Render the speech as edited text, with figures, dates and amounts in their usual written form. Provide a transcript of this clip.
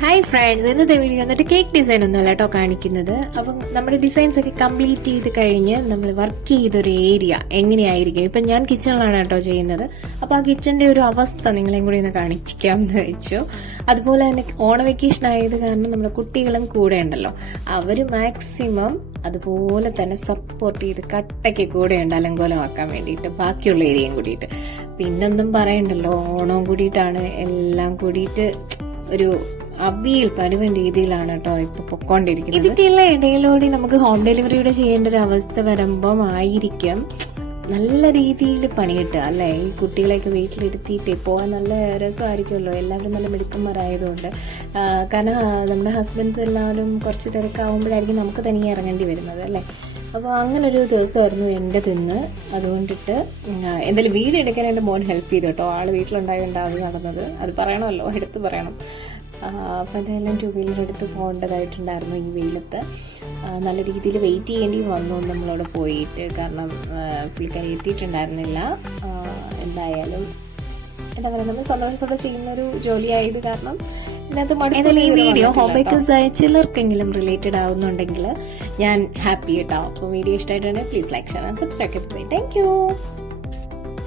Hi friends, ഇന്നത്തെ video വന്നിട്ട് cake design ഒന്നുമല്ല കേട്ടോ കാണിക്കുന്നത്. അപ്പം നമ്മുടെ ഡിസൈൻസ് ഒക്കെ കംപ്ലീറ്റ് ചെയ്ത് കഴിഞ്ഞ് നമ്മൾ വർക്ക് ചെയ്തൊരു ഏരിയ എങ്ങനെയായിരിക്കും. ഇപ്പം ഞാൻ കിച്ചണിലാണ് കേട്ടോ ചെയ്യുന്നത്. അപ്പോൾ ആ കിച്ചണിൻ്റെ ഒരു അവസ്ഥ നിങ്ങളെയും കൂടി ഒന്ന് കാണിക്കാമെന്ന് വെച്ചു. അതുപോലെ തന്നെ ഓണ വെക്കേഷൻ ആയത് കാരണം നമ്മുടെ കുട്ടികളും കൂടെ ഉണ്ടല്ലോ, അവർ മാക്സിമം അതുപോലെ തന്നെ സപ്പോർട്ട് ചെയ്ത് കട്ടയ്ക്ക് കൂടെ ഉണ്ട് അലങ്കോലമാക്കാൻ വേണ്ടിയിട്ട്, ബാക്കിയുള്ള ഏരിയയും കൂടിയിട്ട്. പിന്നൊന്നും പറയണ്ടല്ലോ, ഓണവും കൂടിയിട്ടാണ്, എല്ലാം കൂടിയിട്ട് ഒരു അവിയൽ പരുവൻ രീതിയിലാണ് കേട്ടോ ഇപ്പൊ പൊക്കോണ്ടിരിക്കുന്നത്. ഇതിന്റെ ഇടയിലൂടെ നമുക്ക് ഹോം ഡെലിവറിയുടെ ചെയ്യേണ്ട ഒരു അവസ്ഥ വരുമ്പം ആയിരിക്കും നല്ല രീതിയിൽ പണി കിട്ടുക അല്ലേ. ഈ കുട്ടികളെയൊക്കെ വീട്ടിലിരുത്തിയിട്ട് പോകാൻ നല്ല രസമായിരിക്കുമല്ലോ, എല്ലാവരും നല്ല മിടുക്കന്മാരായതുകൊണ്ട്. കാരണം നമ്മുടെ ഹസ്ബൻഡ്സ് എല്ലാവരും കുറച്ച് തിരക്കാവുമ്പോഴായിരിക്കും നമുക്ക് തനിയെ ഇറങ്ങേണ്ടി വരുന്നത് അല്ലേ. അപ്പോൾ അങ്ങനൊരു ദിവസമായിരുന്നു എൻ്റെ തിന്ന്. അതുകൊണ്ടിട്ട് എന്തായാലും വീഡിയോ എടുക്കാൻ എൻ്റെ മോൻ ഹെൽപ്പ് ചെയ്തു കേട്ടോ. ആൾ വീട്ടിലുണ്ടായതുകൊണ്ടാണ് നടന്നത്, അത് പറയണമല്ലോ, എടുത്ത് പറയണം. അപ്പോൾ അതെല്ലാം ടൂ വീലർ എടുത്ത് പോകേണ്ടതായിട്ടുണ്ടായിരുന്നു ഈ വെയിലത്ത്. നല്ല രീതിയിൽ വെയിറ്റ് ചെയ്യേണ്ടി വന്നു നമ്മളവിടെ പോയിട്ട്, കാരണം പുള്ളിക്കാരി എത്തിയിട്ടുണ്ടായിരുന്നില്ല. എന്തായാലും എന്താ പറയുക, നമ്മൾ സന്തോഷത്തോടെ ചെയ്യുന്നൊരു ജോലിയായത് കാരണം ഇതിനകത്ത് ഈ വീഡിയോ ഹോം ബേക്കേഴ്സായ ചിലർക്കെങ്കിലും റിലേറ്റഡ് ആവുന്നുണ്ടെങ്കിൽ ഞാൻ ഹാപ്പി കേട്ടോ. അപ്പോൾ വീഡിയോ ഇഷ്ടമായിട്ടുണ്ടെങ്കിൽ please like, share and subscribe. Thank you.